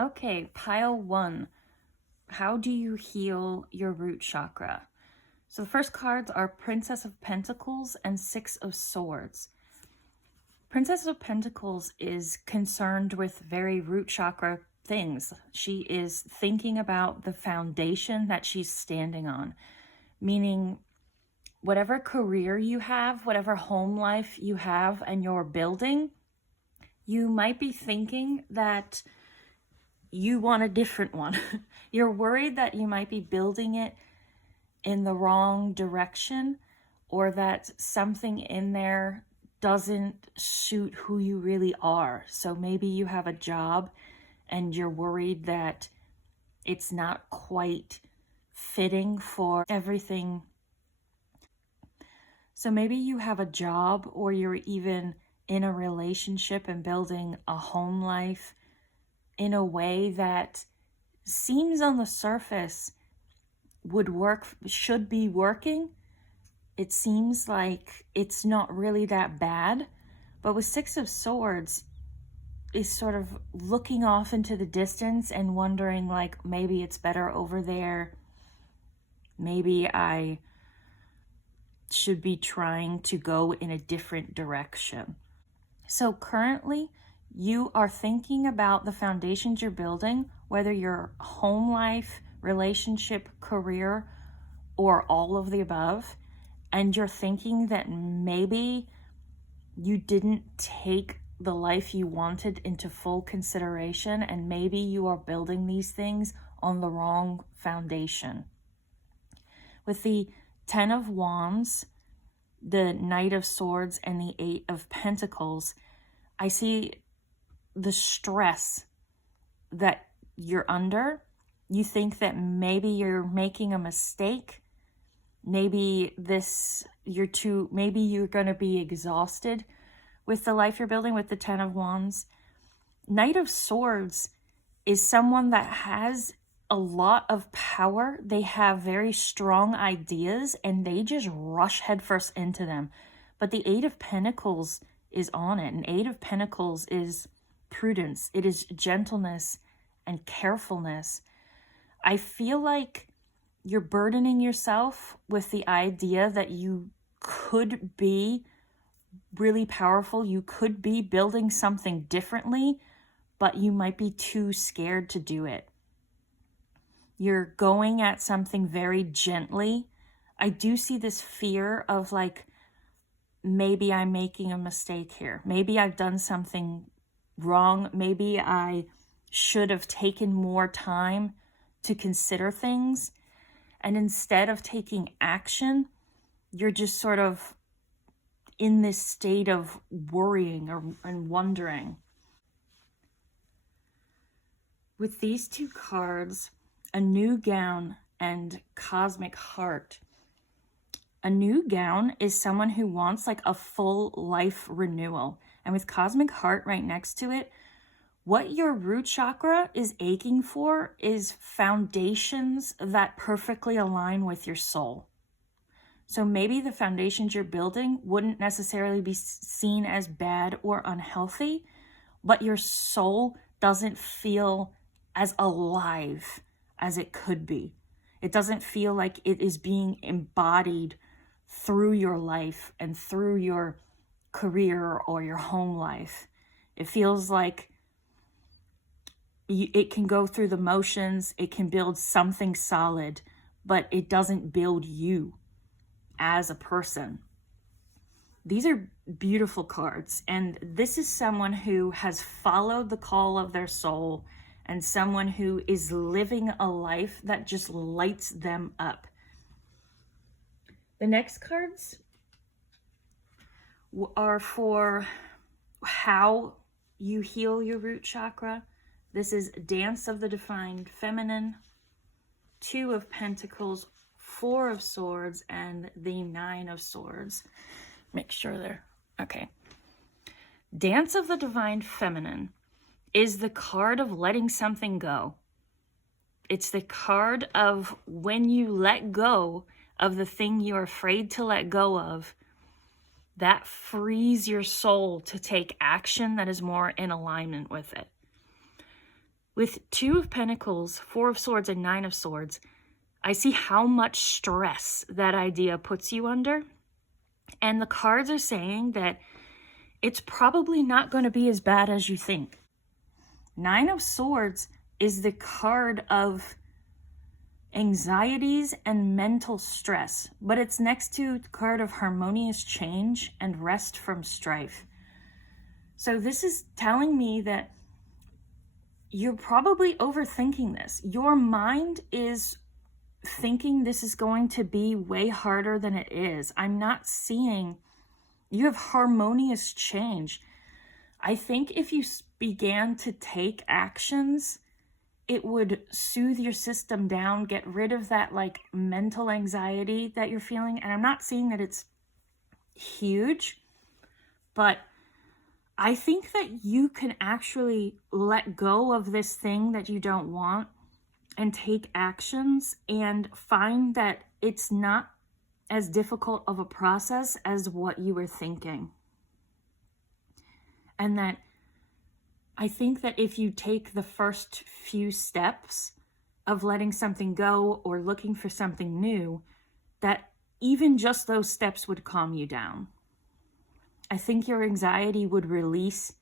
Okay, pile one. How do you heal your root chakra? So the first cards are Princess of Pentacles and Six of Swords. Princess of Pentacles is concerned with very root chakra things. She is thinking about the foundation that she's standing on, meaning whatever career you have, whatever home life you have and you're building, you might be thinking that you want a different one. You're worried that you might be building it in the wrong direction, or that something in there doesn't suit who you really are. So maybe you have a job and you're worried that it's not quite fitting for everything. So maybe you have a job, or you're even in a relationship and building a home life in a way that seems on the surface would work, should be working. It seems like it's not really that bad. But with Six of Swords is sort of looking off into the distance and wondering, like, maybe it's better over there. Maybe I should be trying to go in a different direction. So currently, you are thinking about the foundations you're building, whether your home life, relationship, career, or all of the above, and you're thinking that maybe you didn't take the life you wanted into full consideration, and maybe you are building these things on the wrong foundation. With the Ten of Wands, the Knight of Swords, and the Eight of Pentacles, I see the stress that you're under. You think that maybe you're making a mistake. Maybe maybe you're going to be exhausted with the life you're building with the Ten of Wands. Knight of Swords is someone that has a lot of power. They have very strong ideas and they just rush headfirst into them. But the Eight of Pentacles is on it. And Eight of Pentacles is prudence. It is gentleness and carefulness. I feel like you're burdening yourself with the idea that you could be really powerful. You could be building something differently, but you might be too scared to do it. You're going at something very gently. I do see this fear of, like, maybe I'm making a mistake here. Maybe I've done something wrong. Maybe I should have taken more time to consider things. And instead of taking action, you're just sort of in this state of worrying and wondering. With these two cards, a new gown and cosmic heart. A new gown is someone who wants like a full life renewal. And with cosmic heart right next to it, what your root chakra is aching for is foundations that perfectly align with your soul. So maybe the foundations you're building wouldn't necessarily be seen as bad or unhealthy, but your soul doesn't feel as alive as it could be. It doesn't feel like it is being embodied through your life and through your career or your home life. It feels like it can go through the motions, it can build something solid, but it doesn't build you as a person. These are beautiful cards, and this is someone who has followed the call of their soul and someone who is living a life that just lights them up. The next cards are for how you heal your root chakra. This is Dance of the Divine Feminine, Two of Pentacles, Four of Swords, and the Nine of Swords. Make sure they're okay. Dance of the Divine Feminine is the card of letting something go. It's the card of when you let go of the thing you're afraid to let go of, that frees your soul to take action that is more in alignment with it. With Two of Pentacles, Four of Swords, and Nine of Swords, I see how much stress that idea puts you under. And the cards are saying that it's probably not going to be as bad as you think. Nine of Swords is the card of anxieties and mental stress, but it's next to the card of harmonious change and rest from strife. So this is telling me that you're probably overthinking this. Your mind is thinking this is going to be way harder than it is. I'm not seeing you have harmonious change. I think if you began to take actions, it would soothe your system down, get rid of that like mental anxiety that you're feeling. And I'm not saying that it's huge, but I think that you can actually let go of this thing that you don't want and take actions and find that it's not as difficult of a process as what you were thinking. And that I think that if you take the first few steps of letting something go or looking for something new, that even just those steps would calm you down. I think your anxiety would release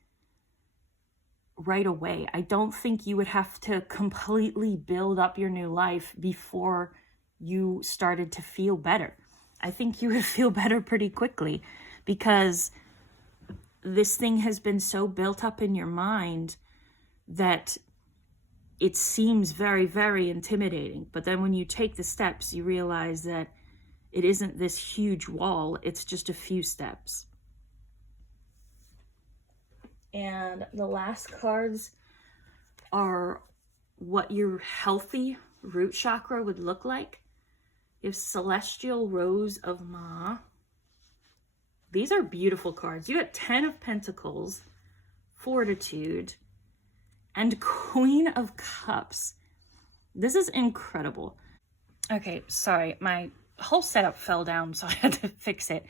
right away. I don't think you would have to completely build up your new life before you started to feel better. I think you would feel better pretty quickly because this thing has been so built up in your mind that it seems very, very intimidating. But then when you take the steps, you realize that it isn't this huge wall, it's just a few steps. And the last cards are what your healthy root chakra would look like. You have Celestial Rose of Ma. These are beautiful cards. You got 10 of Pentacles, Fortitude, and Queen of Cups. This is incredible. Okay, sorry, my whole setup fell down, so I had to fix it.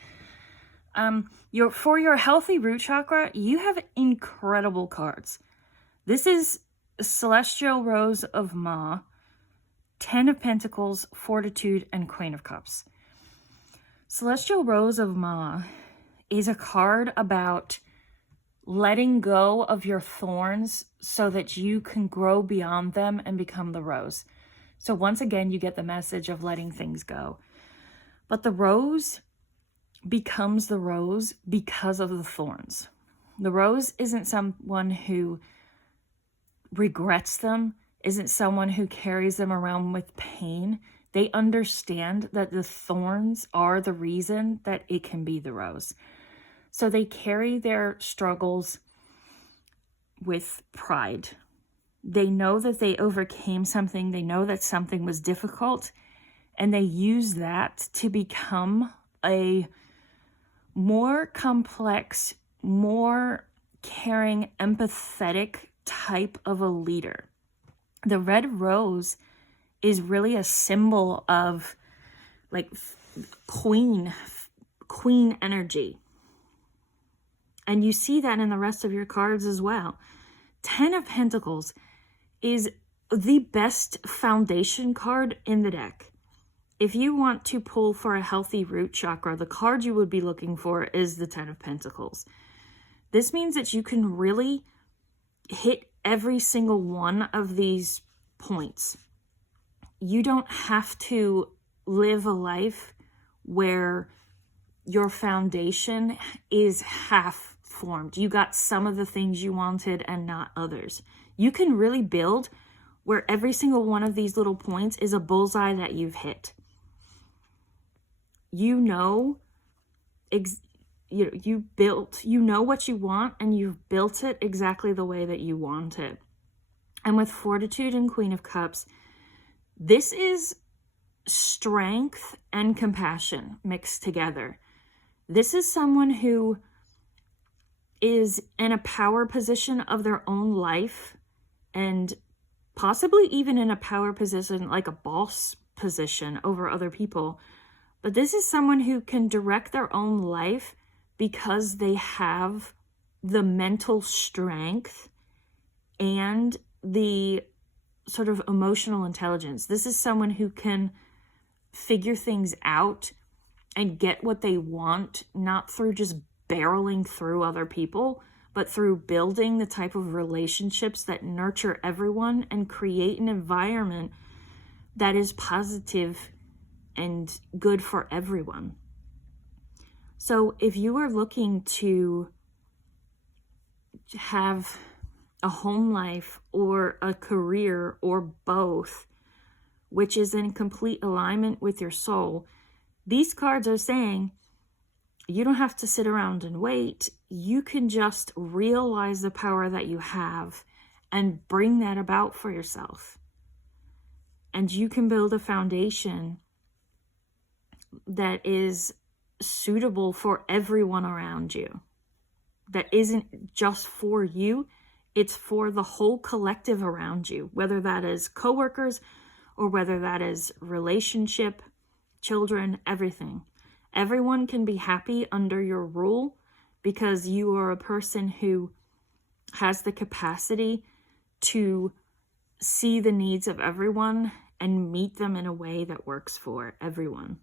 For your healthy root chakra, you have incredible cards. This is Celestial Rose of Ma, 10 of Pentacles, Fortitude, and Queen of Cups. Celestial Rose of Ma is a card about letting go of your thorns so that you can grow beyond them and become the rose. So once again, you get the message of letting things go. But the rose becomes the rose because of the thorns. The rose isn't someone who regrets them, isn't someone who carries them around with pain. They understand that the thorns are the reason that it can be the rose. So they carry their struggles with pride. They know that they overcame something. They know that something was difficult, and they use that to become a more complex, more caring, empathetic type of a leader. The red rose is really a symbol of like queen energy. And you see that in the rest of your cards as well. 10 of Pentacles is the best foundation card in the deck. If you want to pull for a healthy root chakra, the card you would be looking for is the 10 of Pentacles. This means that you can really hit every single one of these points. You don't have to live a life where your foundation is half formed. You got some of the things you wanted and not others. You can really build where every single one of these little points is a bullseye that you've hit. You know what you want, and you've built it exactly the way that you want it. And with Fortitude and Queen of Cups, this is strength and compassion mixed together. This is someone who is in a power position of their own life, and possibly even in a power position like a boss position over other people. But this is someone who can direct their own life because they have the mental strength and the sort of emotional intelligence. This is someone who can figure things out and get what they want, not through just barreling through other people, but through building the type of relationships that nurture everyone and create an environment that is positive and good for everyone. So if you are looking to have a home life or a career or both, which is in complete alignment with your soul, these cards are saying you don't have to sit around and wait. You can just realize the power that you have and bring that about for yourself. And you can build a foundation that is suitable for everyone around you. That isn't just for you, it's for the whole collective around you, whether that is coworkers or whether that is relationship, children, everything. Everyone can be happy under your rule because you are a person who has the capacity to see the needs of everyone and meet them in a way that works for everyone.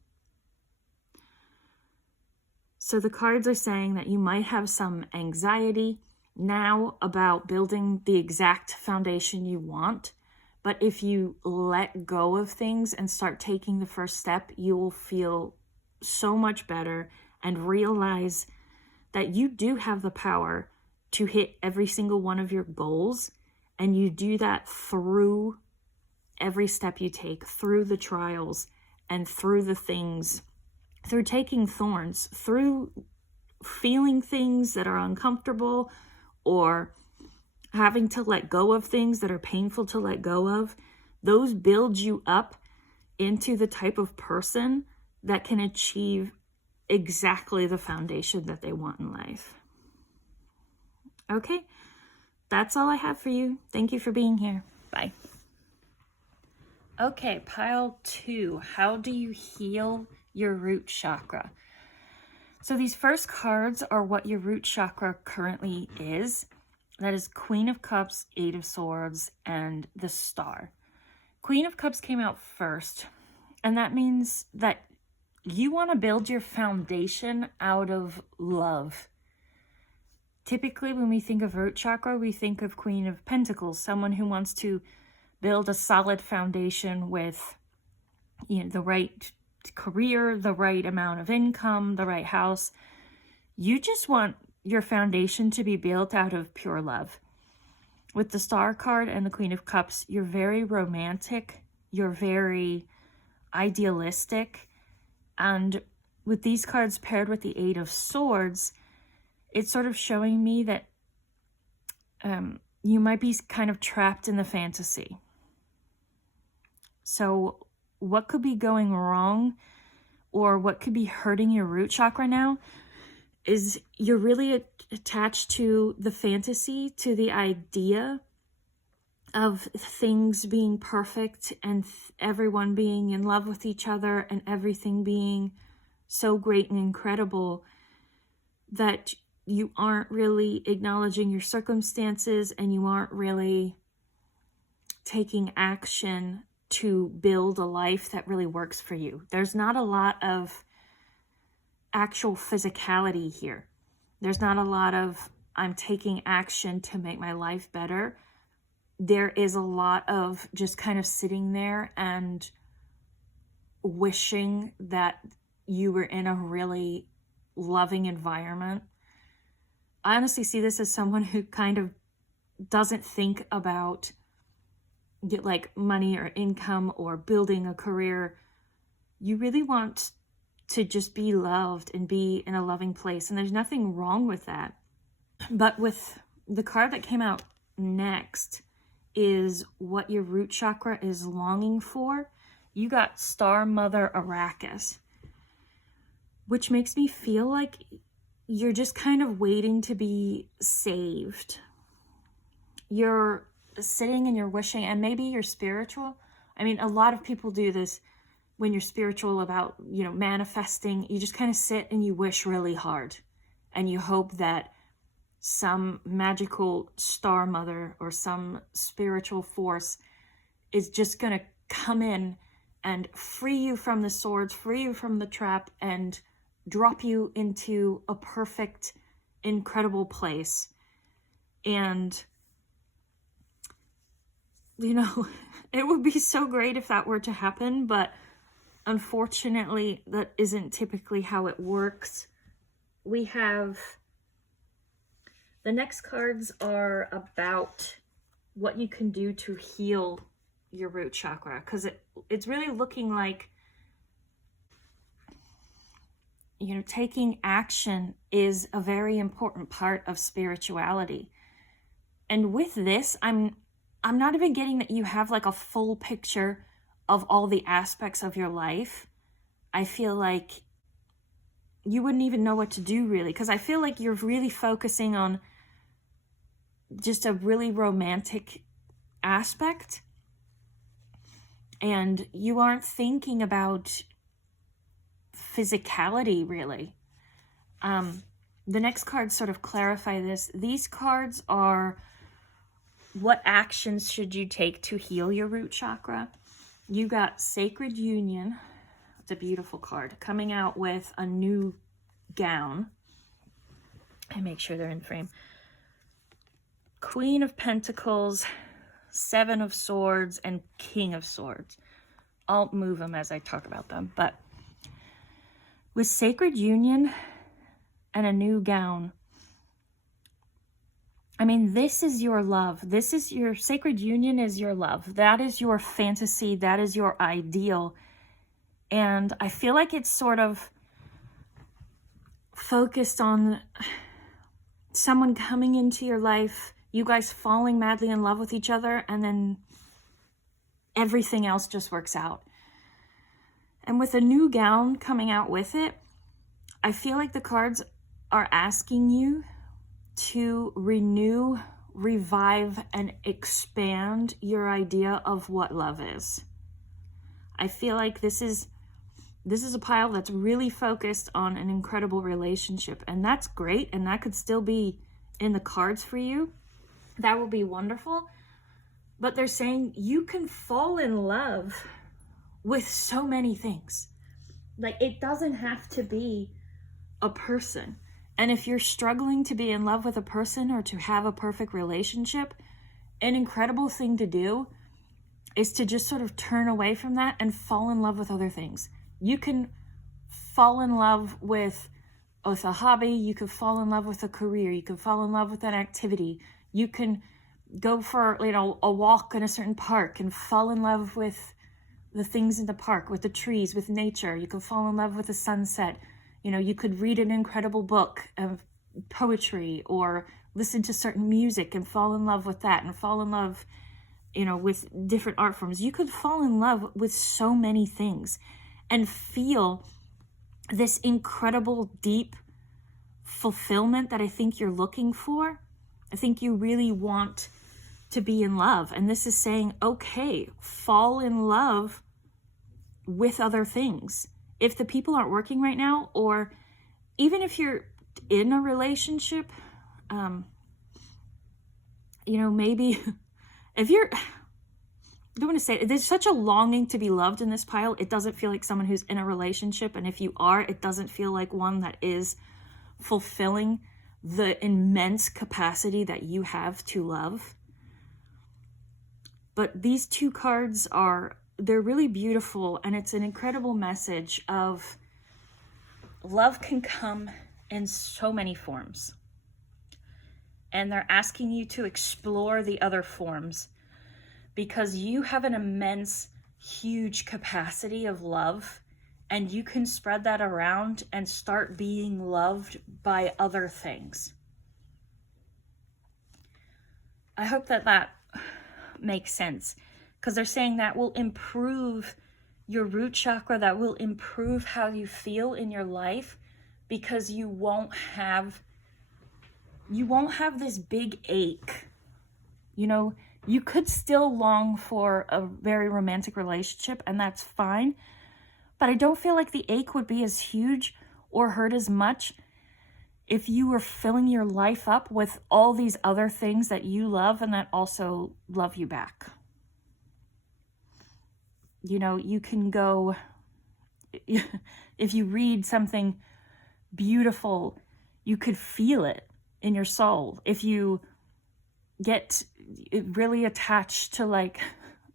So the cards are saying that you might have some anxiety now about building the exact foundation you want, but if you let go of things and start taking the first step, you will feel so much better and realize that you do have the power to hit every single one of your goals, and you do that through every step you take, through the trials and through the things, through taking thorns, through feeling things that are uncomfortable or having to let go of things that are painful to let go of. Those build you up into the type of person that can achieve exactly the foundation that they want in life. Okay, that's all I have for you. Thank you for being here. Bye. Okay, pile 2. How do you heal your root chakra? So these first cards are what your root chakra currently is. That is Queen of Cups, 8 of Swords, and the Star. Queen of Cups came out first, and that means that you want to build your foundation out of love. Typically, when we think of root chakra, we think of Queen of Pentacles, someone who wants to build a solid foundation with, the right career, the right amount of income, the right house. You just want your foundation to be built out of pure love. With the Star card and the Queen of Cups, you're very romantic, you're very idealistic, and with these cards paired with the 8 of Swords, it's sort of showing me that you might be kind of trapped in the fantasy. So what could be going wrong or what could be hurting your root chakra now is you're really attached to the fantasy, to the idea of things being perfect and everyone being in love with each other and everything being so great and incredible that you aren't really acknowledging your circumstances and you aren't really taking action to build a life that really works for you. There's not a lot of actual physicality here. There's not a lot of I'm taking action to make my life better. There is a lot of just kind of sitting there and wishing that you were in a really loving environment. I honestly see this as someone who kind of doesn't think about like money or income or building a career. You really want to just be loved and be in a loving place. And there's nothing wrong with that. But with the card that came out next is what your root chakra is longing for. You got Star Mother Arrakis, which makes me feel like you're just kind of waiting to be saved. You're sitting and you're wishing, and maybe you're spiritual. I mean, a lot of people do this when you're spiritual about, manifesting. You just kind of sit and you wish really hard and you hope that some magical star mother or some spiritual force is just going to come in and free you from the swords, free you from the trap, and drop you into a perfect, incredible place. And, you know, it would be so great if that were to happen, but unfortunately, that isn't typically how it works. We have, the next cards are about what you can do to heal your root chakra, because it's really looking like, you know, taking action is a very important part of spirituality. And with this, I'm not even getting that you have like a full picture of all the aspects of your life. I feel like you wouldn't even know what to do really, because I feel like you're really focusing on just a really romantic aspect, and you aren't thinking about physicality really. The next cards sort of clarify this. These cards are, what actions should you take to heal your root chakra? You got Sacred Union. It's a beautiful card, coming out with a new gown. And make sure they're in frame. Queen of Pentacles, Seven of Swords, and King of Swords. I'll move them as I talk about them. But with Sacred Union and a new gown, I mean, this is your love. This is your Sacred Union, is your love. That is your fantasy. That is your ideal. And I feel like it's sort of focused on someone coming into your life, you guys falling madly in love with each other, and then everything else just works out. And with a new gown coming out with it, I feel like the cards are asking you to renew, revive, and expand your idea of what love is. I feel like this is a pile that's really focused on an incredible relationship, and that's great, and that could still be in the cards for you. That will be wonderful. But they're saying you can fall in love with so many things. Like, it doesn't have to be a person. And if you're struggling to be in love with a person or to have a perfect relationship, an incredible thing to do is to just sort of turn away from that and fall in love with other things. You can fall in love with a hobby. You could fall in love with a career. You can fall in love with an activity. You can go for, you know, a walk in a certain park and fall in love with the things in the park, with the trees, with nature. You can fall in love with the sunset. You know, you could read an incredible book of poetry or listen to certain music and fall in love with that, and fall in love, you know, with different art forms. You could fall in love with so many things and feel this incredible, deep fulfillment that I think you're looking for. I think you really want to be in love. And this is saying, okay, fall in love with other things. If the people aren't working right now, or even if you're in a relationship, you know, maybe if you're, I don't want to say, there's such a longing to be loved in this pile. It doesn't feel like someone who's in a relationship. And if you are, it doesn't feel like one that is fulfilling the immense capacity that you have to love. But these two cards they're really beautiful, and it's an incredible message of love can come in so many forms. And they're asking you to explore the other forms, because you have an immense, huge capacity of love, and you can spread that around and start being loved by other things. I hope that makes sense, because they're saying that will improve your root chakra, that will improve how you feel in your life, because you won't have this big ache. You know, you could still long for a very romantic relationship, and that's fine, but I don't feel like the ache would be as huge or hurt as much if you were filling your life up with all these other things that you love and that also love you back. You know, you can go, if you read something beautiful, you could feel it in your soul. If you get really attached to, like,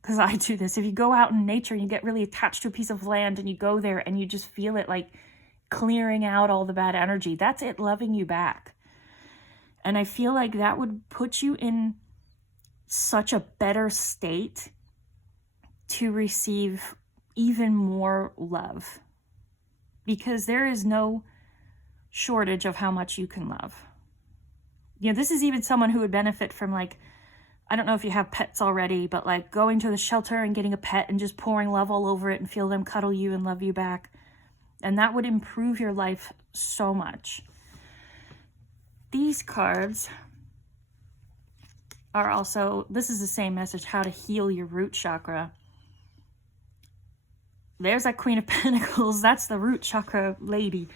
because I do this, if you go out in nature and you get really attached to a piece of land and you go there and you just feel it like clearing out all the bad energy, that's it loving you back. And I feel like that would put you in such a better state to receive even more love, because there is no shortage of how much you can love. You know, this is even someone who would benefit from, like, I don't know if you have pets already, but like going to the shelter and getting a pet and just pouring love all over it and feel them cuddle you and love you back. And that would improve your life so much. These cards are also, this is the same message, how to heal your root chakra. There's that Queen of Pentacles. That's the root chakra lady.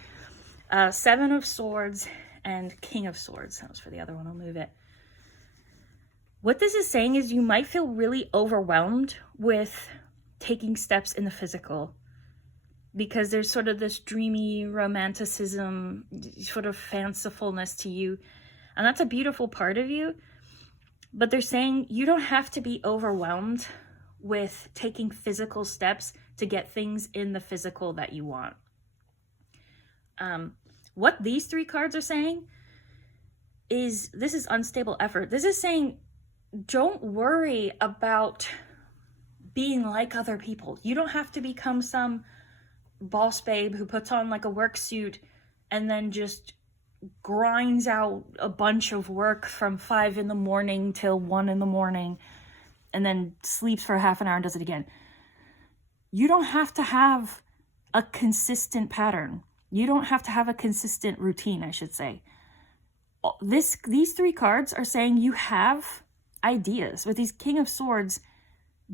Seven of Swords and King of Swords. That was for the other one. I'll move it. What this is saying is you might feel really overwhelmed with taking steps in the physical, because there's sort of this dreamy romanticism, sort of fancifulness to you. And that's a beautiful part of you. But they're saying you don't have to be overwhelmed with taking physical steps to get things in the physical that you want. What these three cards are saying is, this is unstable effort. This is saying, don't worry about being like other people. You don't have to become some boss babe who puts on like a work suit and then just grinds out a bunch of work from 5 a.m. till 1 a.m. and then sleeps for half an hour and does it again. You don't have to have a consistent pattern. You don't have to have a consistent routine, I should say. These three cards are saying you have ideas. With these King of Swords,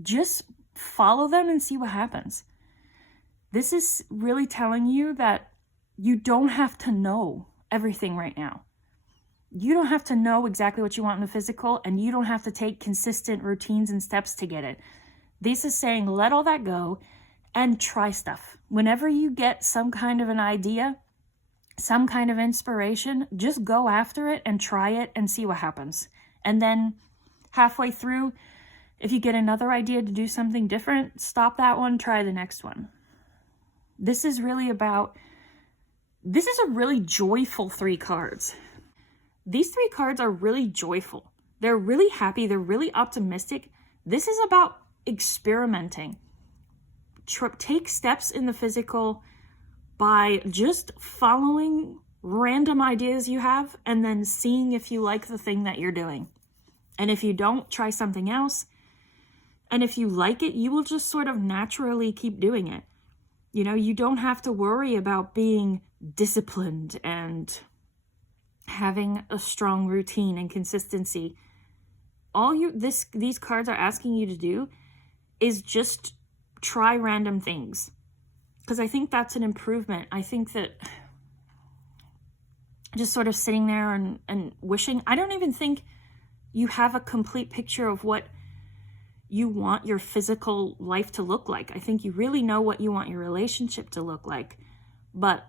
just follow them and see what happens. This is really telling you that you don't have to know everything right now. You don't have to know exactly what you want in the physical, and you don't have to take consistent routines and steps to get it. This is saying let all that go and try stuff. Whenever you get some kind of an idea, some kind of inspiration, just go after it and try it and see what happens. And then halfway through, if you get another idea to do something different, stop that one, try the next one. This is really about, this is a really joyful three cards. These three cards are really joyful. They're really happy. They're really optimistic. This is about experimenting. Take steps in the physical by just following random ideas you have and then seeing if you like the thing that you're doing. And if you don't, try something else. And if you like it, you will just sort of naturally keep doing it. You know, you don't have to worry about being disciplined and having a strong routine and consistency. These cards are asking you to do is just try random things. Because I think that's an improvement. I think that just sort of sitting there and wishing, I don't even think you have a complete picture of what you want your physical life to look like. I think you really know what you want your relationship to look like. But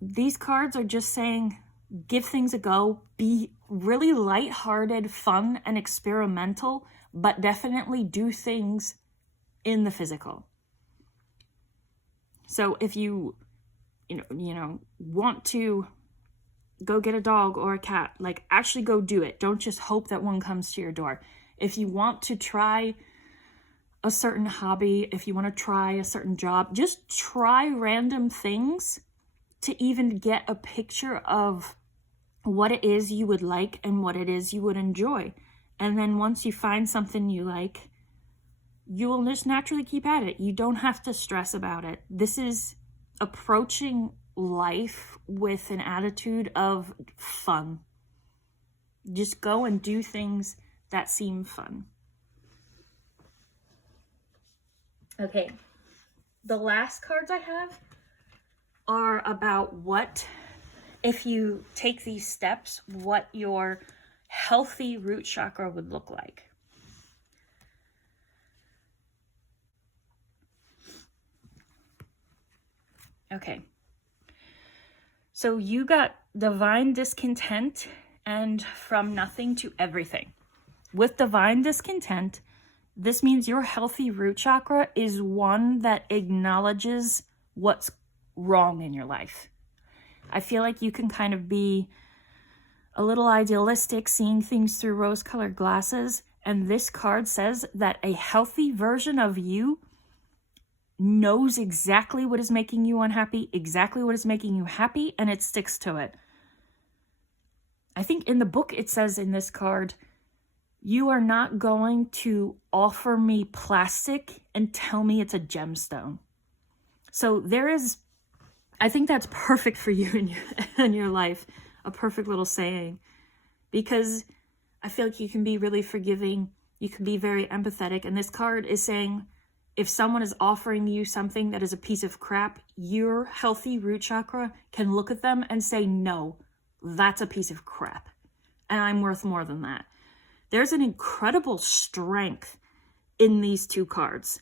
these cards are just saying, give things a go, be really lighthearted, fun, and experimental, but definitely do things in the physical. So if you want to go get a dog or a cat, like actually go do it. Don't just hope that one comes to your door. If you want to try a certain hobby, if you want to try a certain job, just try random things to even get a picture of what it is you would like and what it is you would enjoy. And then once you find something you like, you will just naturally keep at it. You don't have to stress about it. This is approaching life with an attitude of fun. Just go and do things that seem fun. Okay, the last cards I have are about what if you take these steps, what your healthy root chakra would look like. Okay. So you got divine discontent and from nothing to everything. With divine discontent, this means your healthy root chakra is one that acknowledges what's wrong in your life. I feel like you can kind of be a little idealistic, seeing things through rose-colored glasses, and this card says that a healthy version of you knows exactly what is making you unhappy, exactly what is making you happy, and it sticks to it. I think in the book it says in this card, you are not going to offer me plastic and tell me it's a gemstone. So I think that's perfect for you in your life, a perfect little saying, because I feel like you can be really forgiving, you can be very empathetic, and this card is saying, if someone is offering you something that is a piece of crap, your healthy root chakra can look at them and say, no, that's a piece of crap, and I'm worth more than that. There's an incredible strength in these two cards.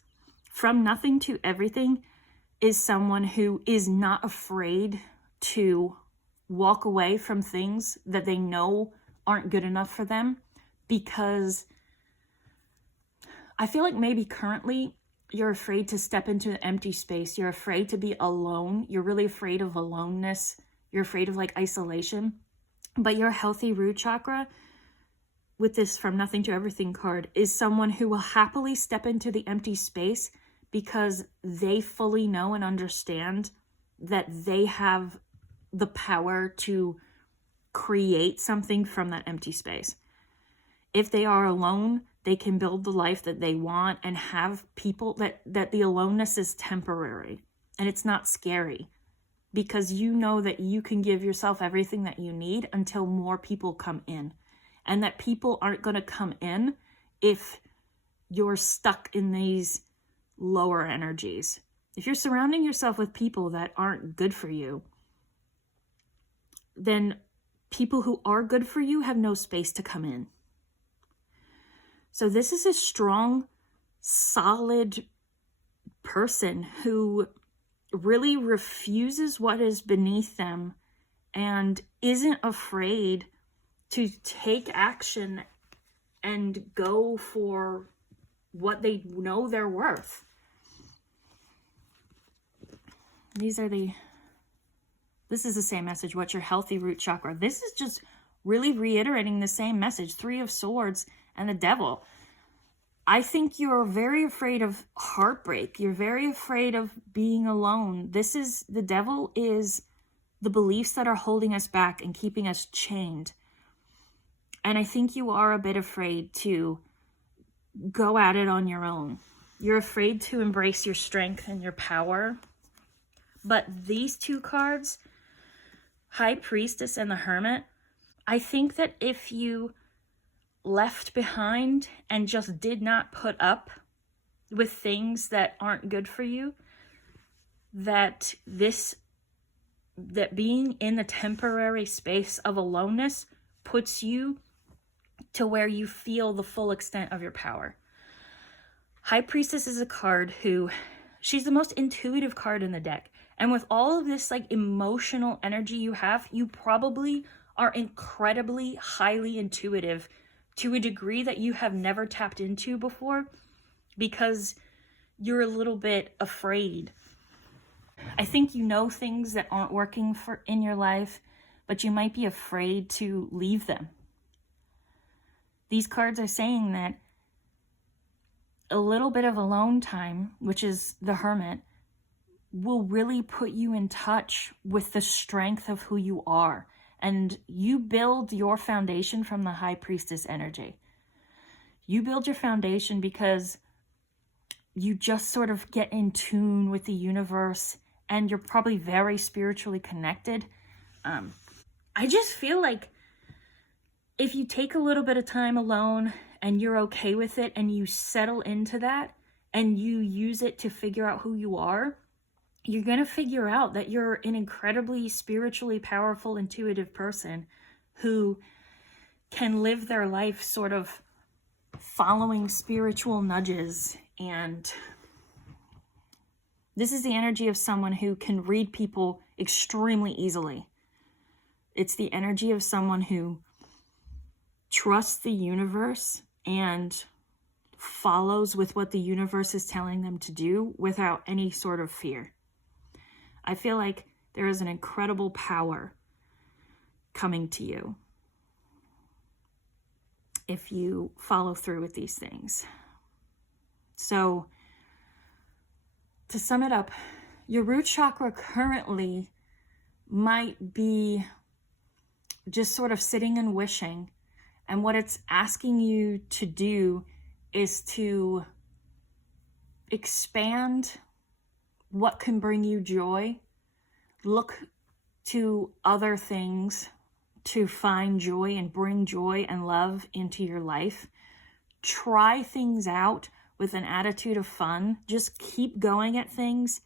From nothing to everything is someone who is not afraid to walk away from things that they know aren't good enough for them, because I feel like maybe currently you're afraid to step into an empty space. You're afraid to be alone. You're really afraid of aloneness. You're afraid of like isolation. But your healthy root chakra, with this from nothing to everything card, is someone who will happily step into the empty space because they fully know and understand that they have the power to create something from that empty space. If they are alone, they can build the life that they want and have people that the aloneness is temporary and it's not scary, because you know that you can give yourself everything that you need until more people come in, and that people aren't going to come in if you're stuck in these lower energies. If you're surrounding yourself with people that aren't good for you, then people who are good for you have no space to come in. So this is a strong, solid person who really refuses what is beneath them and isn't afraid to take action and go for what they know they're worth. This is the same message. What's your healthy root chakra? This is just really reiterating the same message. 3 of Swords and the Devil. I think you're very afraid of heartbreak. You're very afraid of being alone. The Devil is the beliefs that are holding us back and keeping us chained. And I think you are a bit afraid to go at it on your own. You're afraid to embrace your strength and your power. But these 2 cards, High Priestess and the Hermit, I think that if you left behind and just did not put up with things that aren't good for you, that being in the temporary space of aloneness puts you to where you feel the full extent of your power. High Priestess is a card who, she's the most intuitive card in the deck. And with all of this like emotional energy you have, you probably are incredibly highly intuitive to a degree that you have never tapped into before, because you're a little bit afraid. I think you know things that aren't working in your life, but you might be afraid to leave them. These cards are saying that a little bit of alone time, which is the Hermit, will really put you in touch with the strength of who you are. And you build your foundation from the High Priestess energy. You build your foundation because you just sort of get in tune with the universe, and you're probably very spiritually connected. I just feel like if you take a little bit of time alone and you're okay with it and you settle into that and you use it to figure out who you are, you're going to figure out that you're an incredibly spiritually powerful, intuitive person who can live their life sort of following spiritual nudges. And this is the energy of someone who can read people extremely easily. It's the energy of someone who trusts the universe and follows with what the universe is telling them to do without any sort of fear. I feel like there is an incredible power coming to you if you follow through with these things. So, to sum it up, your root chakra currently might be just sort of sitting and wishing. And what it's asking you to do is to expand what can bring you joy. Look to other things to find joy and bring joy and love into your life. Try things out with an attitude of fun. Just keep going at things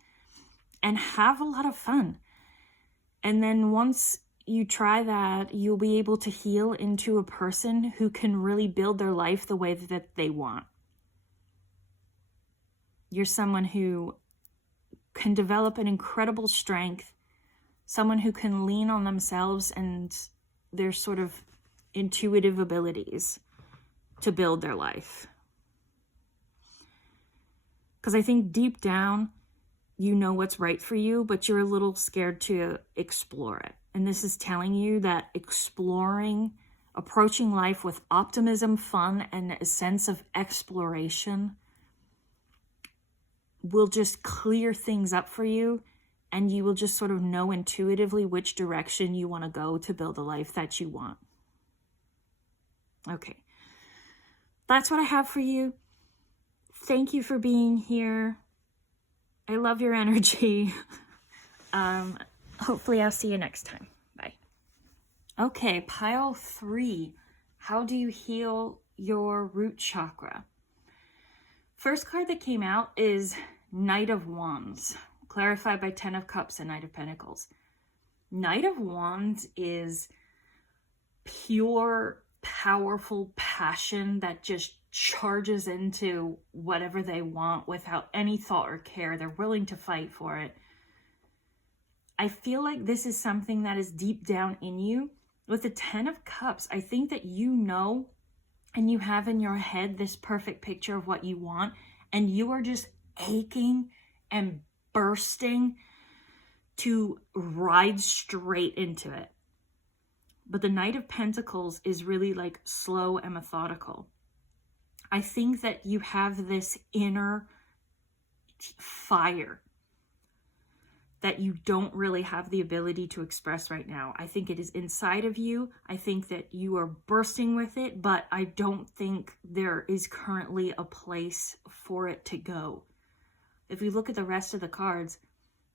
and have a lot of fun. And then once you try that, you'll be able to heal into a person who can really build their life the way that they want. You're someone who can develop an incredible strength, someone who can lean on themselves and their sort of intuitive abilities to build their life. Because I think deep down, you know what's right for you, but you're a little scared to explore it. And this is telling you that approaching life with optimism, fun, and a sense of exploration will just clear things up for you, and you will just sort of know intuitively which direction you want to go to build the life that you want. Okay. That's what I have for you. Thank you for being here. I love your energy. Hopefully I'll see you next time. Bye. Okay, pile 3. How do you heal your root chakra? First card that came out is Knight of Wands, clarified by 10 of Cups and Knight of Pentacles. Knight of Wands is pure, powerful passion that just charges into whatever they want without any thought or care. They're willing to fight for it. I feel like this is something that is deep down in you. With the 10 of Cups, I think that you know and you have in your head this perfect picture of what you want, and you are just aching and bursting to ride straight into it. But the Knight of Pentacles is really like slow and methodical. I think that you have this inner fire that you don't really have the ability to express right now. I think it is inside of you. I think that you are bursting with it, but I don't think there is currently a place for it to go. If we look at the rest of the cards,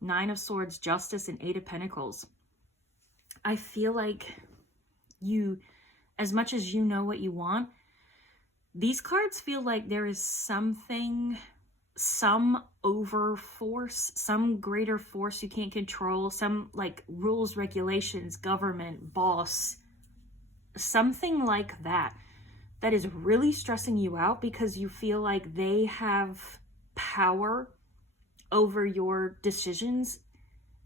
9 of Swords, Justice, and 8 of Pentacles, I feel like you, as much as you know what you want, these cards feel like there is something, some over force, some greater force you can't control, some like rules, regulations, government, boss, something like that, that is really stressing you out because you feel like they have power over your decisions.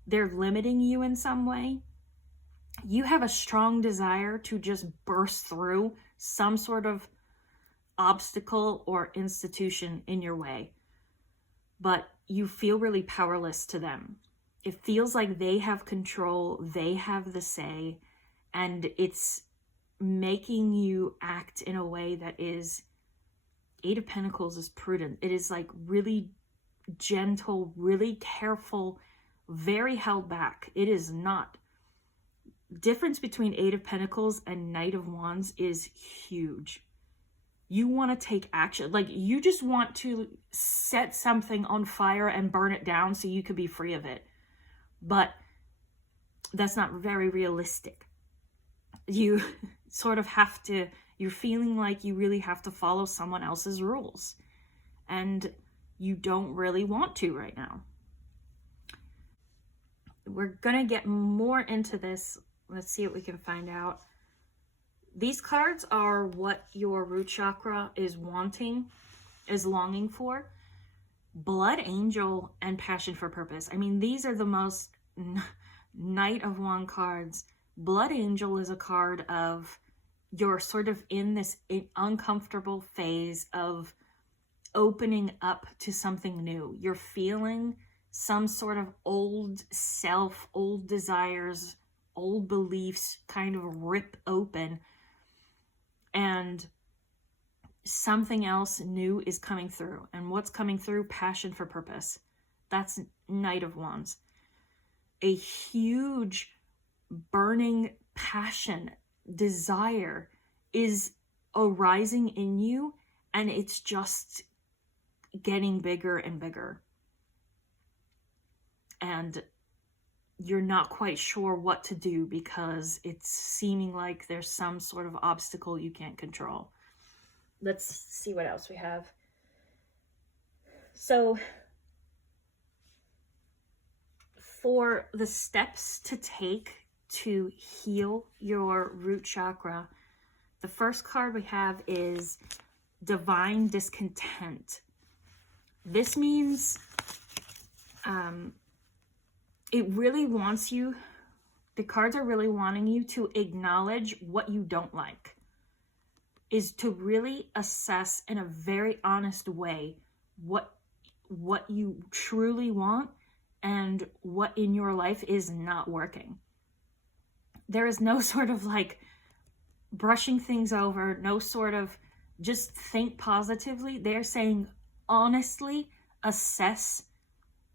They're limiting you in some way. You have a strong desire to just burst through some sort of obstacle or institution in your way, but you feel really powerless to them. It feels like they have control, they have the say, and it's making you act in a way that is, 8 of Pentacles is prudent. It is like really gentle, really careful, very held back. It is not. Difference between 8 of Pentacles and Knight of Wands is huge. You want to take action. Like, you just want to set something on fire and burn it down so you could be free of it. But that's not very realistic. You sort of have to, you're feeling like you really have to follow someone else's rules. And you don't really want to right now. we're going to get more into this. Let's see what we can find out. These cards are what your root chakra is wanting, is longing for. Blood Angel and Passion for Purpose. I mean, these are the most Knight of Wands cards. Blood Angel is a card of you're sort of in this uncomfortable phase of opening up to something new. You're feeling some sort of old self, old desires, old beliefs kind of rip open, and something else new is coming through. And what's coming through? Passion for Purpose. That's Knight of Wands. A huge burning passion, desire is arising in you, and it's just getting bigger and bigger. And you're not quite sure what to do because it's seeming like there's some sort of obstacle you can't control. Let's see what else we have. So for the steps to take to heal your root chakra, the first card we have is Divine Discontent. This means it really wants you, the cards are really wanting you to acknowledge what you don't like, is to really assess in a very honest way what you truly want and what in your life is not working. There is no sort of like brushing things over, no sort of just think positively. They're saying honestly assess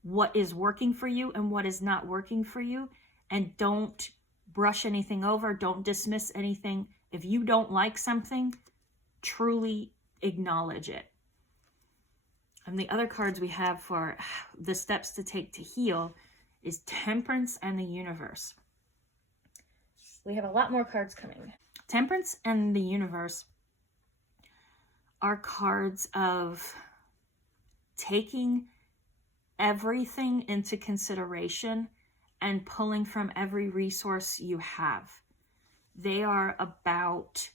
what is working for you and what is not working for you, and don't brush anything over, don't dismiss anything. If you don't like something, truly acknowledge it. And the other cards we have for the steps to take to heal is Temperance and the Universe. We have a lot more cards coming. Temperance and the Universe are cards of taking everything into consideration and pulling from every resource you have. They are about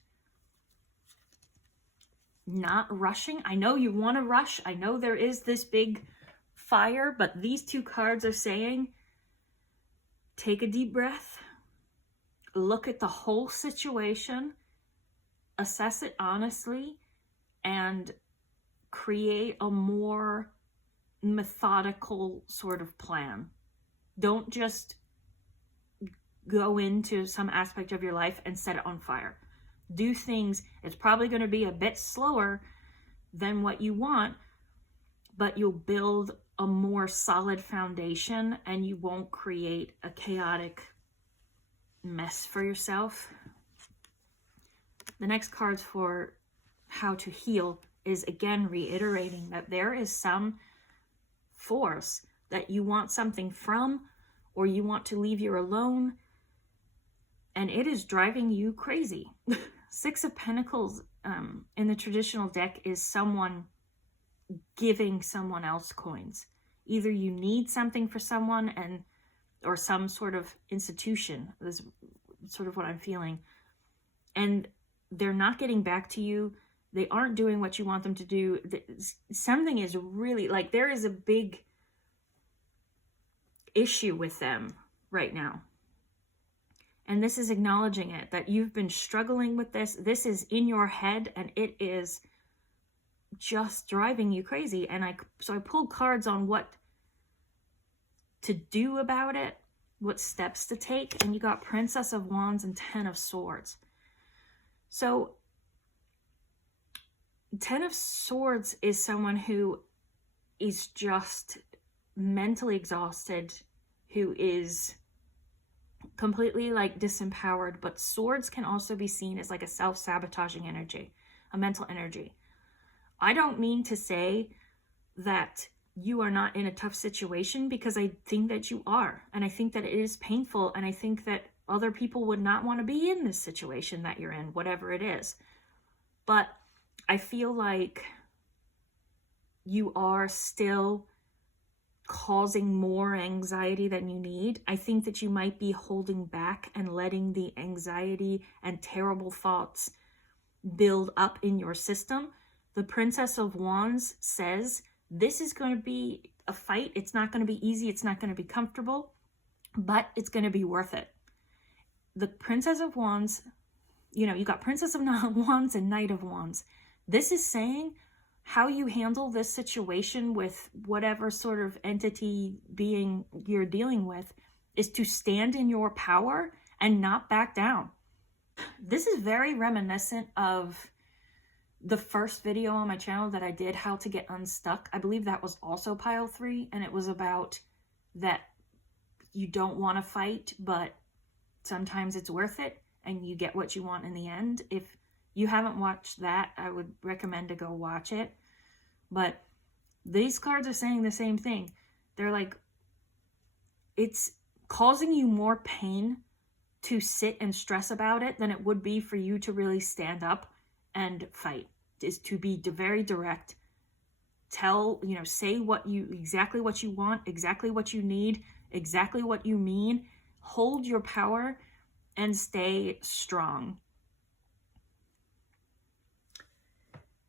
not rushing. I know you want to rush. I know there is this big fire, but these two cards are saying, take a deep breath, look at the whole situation, assess it honestly, and create a more methodical sort of plan. Don't just go into some aspect of your life and set it on fire. Do things, it's probably going to be a bit slower than what you want, but you'll build a more solid foundation and you won't create a chaotic mess for yourself. The next cards for how to heal is again reiterating that there is some force that you want something from, or you want to leave you alone, and it is driving you crazy. Six of Pentacles in the traditional deck is someone giving someone else coins. Either you need something for someone or some sort of institution. This is sort of what I'm feeling. And they're not getting back to you. They aren't doing what you want them to do. Something is really, like, there is a big issue with them right now. And this is acknowledging it, that you've been struggling with this. This is in your head and it is just driving you crazy. And so I pulled cards on what to do about it, what steps to take. And you got Princess of Wands and Ten of Swords. So Ten of Swords is someone who is just mentally exhausted, who is completely like disempowered, but swords can also be seen as like a self-sabotaging energy, a mental energy. I don't mean to say that you are not in a tough situation, because I think that you are, and I think that it is painful, and I think that other people would not want to be in this situation that you're in, whatever it is. But I feel like you are still causing more anxiety than you need. I think that you might be holding back and letting the anxiety and terrible thoughts build up in your system. The Princess of Wands says this is going to be a fight. It's not going to be easy. It's not going to be comfortable, but it's going to be worth it. The Princess of Wands, you know, you got Princess of Wands and Knight of Wands. This is saying how you handle this situation with whatever sort of entity being you're dealing with is to stand in your power and not back down. This is very reminiscent of the first video on my channel that I did, how to get unstuck. I believe that was also pile 3, and it was about that you don't want to fight, but sometimes it's worth it and you get what you want in the end. If you haven't watched that, I would recommend to go watch it. But these cards are saying the same thing. They're like, it's causing you more pain to sit and stress about it than it would be for you to really stand up and fight. Is to be very direct. Tell, you know, say exactly what you want, exactly what you need, exactly what you mean. Hold your power and stay strong.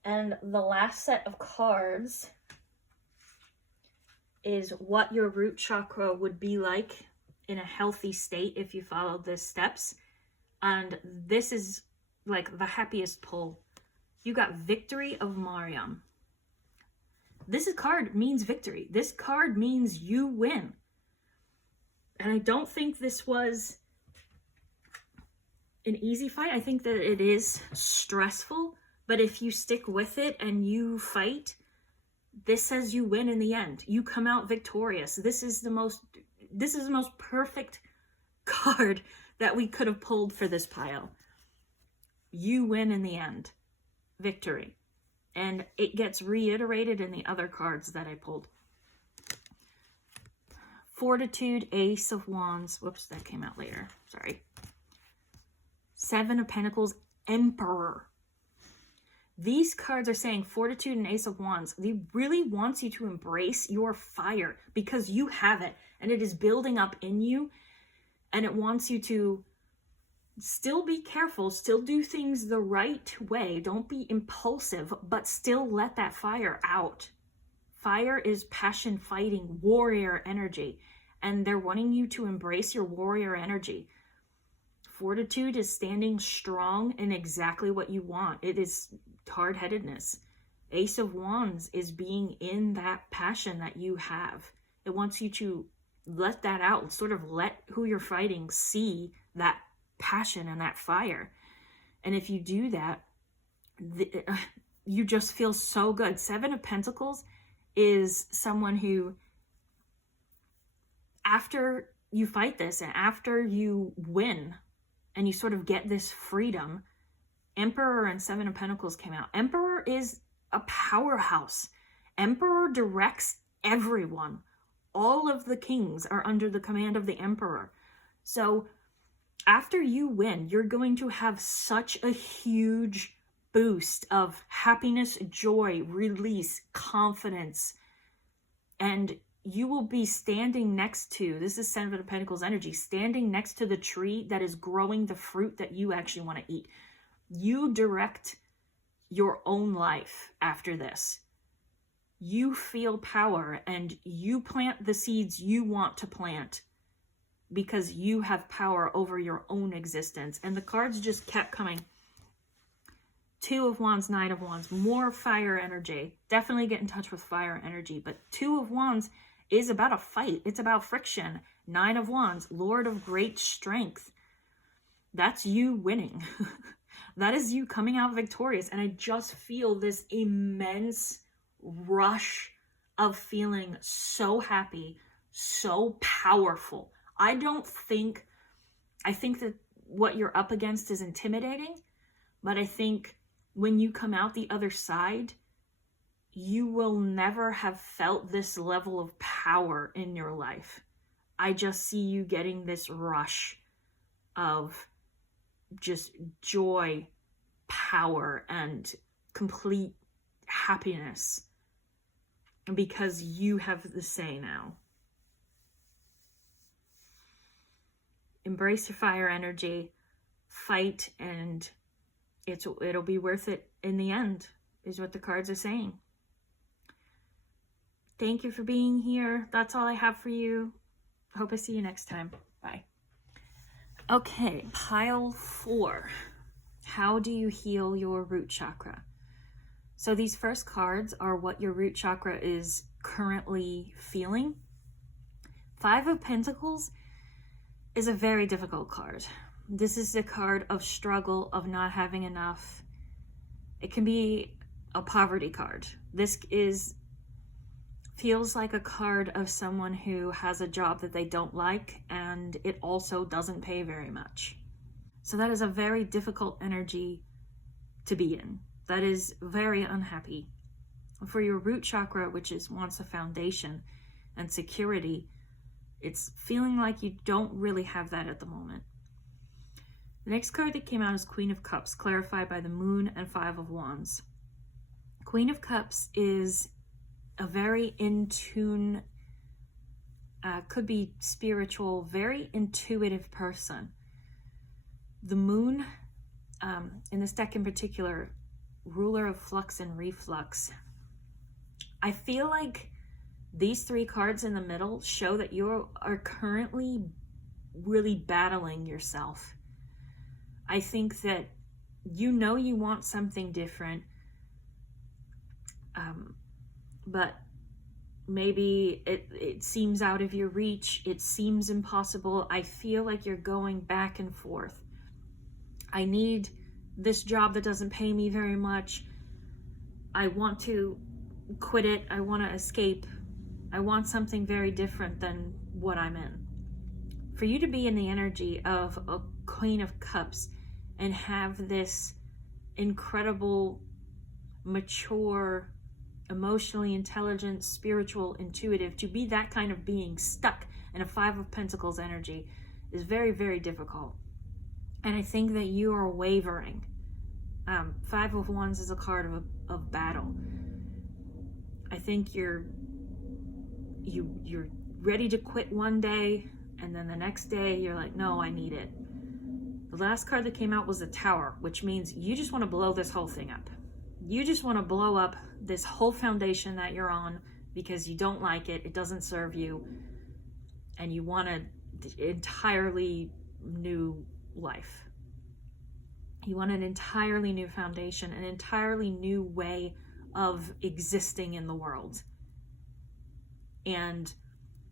And the last set of cards is what your root chakra would be like in a healthy state if you followed the steps. And this is like the happiest pull. You got Victory of Mariam. This card means victory. This card means you win. And I don't think this was an easy fight. I think that it is stressful, but if you stick with it and you fight, this says you win in the end. You come out victorious. This is the most perfect card that we could have pulled for this pile. You win in the end. Victory. And it gets reiterated in the other cards that I pulled. Fortitude, Ace of Wands. Whoops, that came out later. Sorry. 7 of Pentacles, Emperor. These cards are saying Fortitude and Ace of Wands. They really want you to embrace your fire because you have it and it is building up in you, and it wants you to still be careful, still do things the right way. Don't be impulsive, but still let that fire out. Fire is passion, fighting, warrior energy, and they're wanting you to embrace your warrior energy. Fortitude is standing strong in exactly what you want. It is hard-headedness. Ace of Wands is being in that passion that you have. It wants you to let that out, sort of let who you're fighting see that passion and that fire. And if you do that, you just feel so good. 7 of Pentacles is someone who, after you fight this and after you win and you sort of get this freedom, Emperor and 7 of Pentacles came out. Emperor is a powerhouse. Emperor directs everyone. All of the kings are under the command of the Emperor. So after you win, you're going to have such a huge boost of happiness, joy, release, confidence, and you will be standing next to, this is 7 of Pentacles energy, standing next to the tree that is growing the fruit that you actually want to eat. You direct your own life after this. You feel power and you plant the seeds you want to plant, because you have power over your own existence. And the cards just kept coming. 2 of Wands, Knight of Wands, more fire energy. Definitely get in touch with fire energy. But 2 of Wands is about a fight. It's about friction. 9 of Wands, Lord of great strength. That's you winning. That is you coming out victorious. And I just feel this immense rush of feeling so happy, so powerful. I think that what you're up against is intimidating, but I think when you come out the other side, you will never have felt this level of power in your life. I just see you getting this rush of just joy, power, and complete happiness. because you have the say now. Embrace your fire energy, fight, and it'll be worth it in the end, is what the cards are saying. Thank you for being here. That's all I have for you. Hope I see you next time. Bye. Okay, pile 4. How do you heal your root chakra? So these first cards are what your root chakra is currently feeling. 5 of Pentacles is a very difficult card. This is the card of struggle, of not having enough. It can be a poverty card. This feels like a card of someone who has a job that they don't like, and it also doesn't pay very much. So that is a very difficult energy to be in. That is very unhappy. For your root chakra, which wants a foundation and security, it's feeling like you don't really have that at the moment. The next card that came out is Queen of Cups, clarified by the Moon and 5 of Wands. Queen of Cups is a very in tune, could be spiritual, very intuitive person. The Moon, in this deck in particular, ruler of flux and reflux. I feel like these 3 cards in the middle show that you are currently really battling yourself. I think that you know you want something different, but maybe it seems out of your reach. It seems impossible. I feel like you're going back and forth. I need this job that doesn't pay me very much. I want to quit it. I want to escape. I want something very different than what I'm in. For you to be in the energy of a Queen of Cups and have this incredible, mature, emotionally intelligent, spiritual, intuitive, to be that kind of being stuck in a 5 of Pentacles energy is very, very difficult. And I think that you are wavering. 5 of Wands is a card of battle. I think you're ready to quit one day, and then the next day you're like, no, I need it. The last card that came out was the Tower, which means you just want to blow this whole thing up. You just want to blow up this whole foundation that you're on because you don't like it, it doesn't serve you, and you want an entirely new life. You want an entirely new foundation, an entirely new way of existing in the world. And